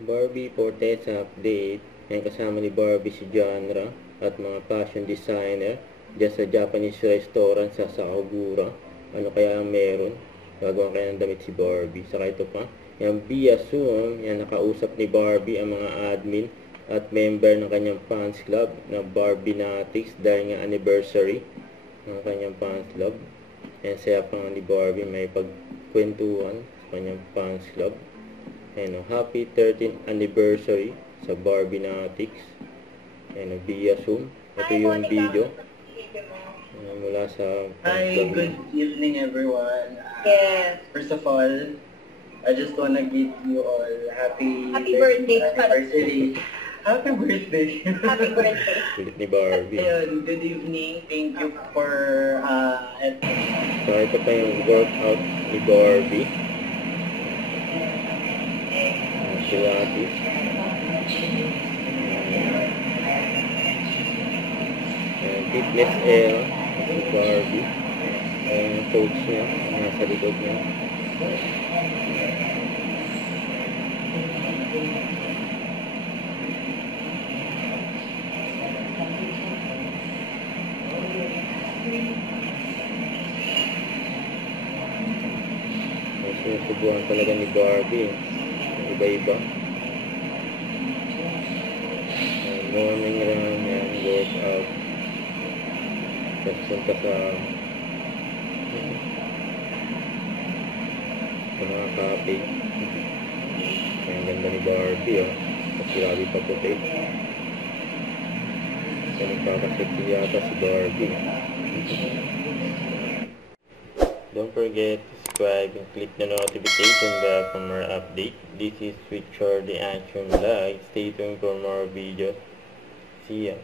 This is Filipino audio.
Barbie Fortesa update. Yan, kasama ni Barbie si Genre at mga fashion designer dyan sa Japanese restaurant sa Sakagura. Ano kaya ang meron? Gagawa kaya ng damit si Barbie. Saka ito pa. Yan, via Zoom. Yan, nakausap ni Barbie ang mga admin at member ng kanyang fans club na Barbie Natics dahil nga anniversary ng kanyang fans club. Yan, saya pa nga ni Barbie may pagkwentuhan sa kanyang fans club. Ayan, happy 13th anniversary sa Barbie Natics. Ayan, via Zoom. Ito yung video. Mula sa Hi, good evening everyone. Yes. First of all, I just wanna give you all happy birthday. Happy birthday. Happy birthday. Kulit ni Barbie. Ayun, good evening. Thank you for So, ito pa yung workout ni Barbie. Pilates. Fitness air si Barbie. Yung coach niya, nasa likod niya. Sinusubuhan talaga ni Barbie. Iba-iba. Morning run and workout. Tapos punta sa mga cafe. Ang ganda ni Barbie, oh. Kasi lagi pa puti. Kaya nagkakasexy yata si Barbie. Don't forget to subscribe and click the notification bell for more updates. This is Richard the Action Live. Stay tuned for more videos. See ya.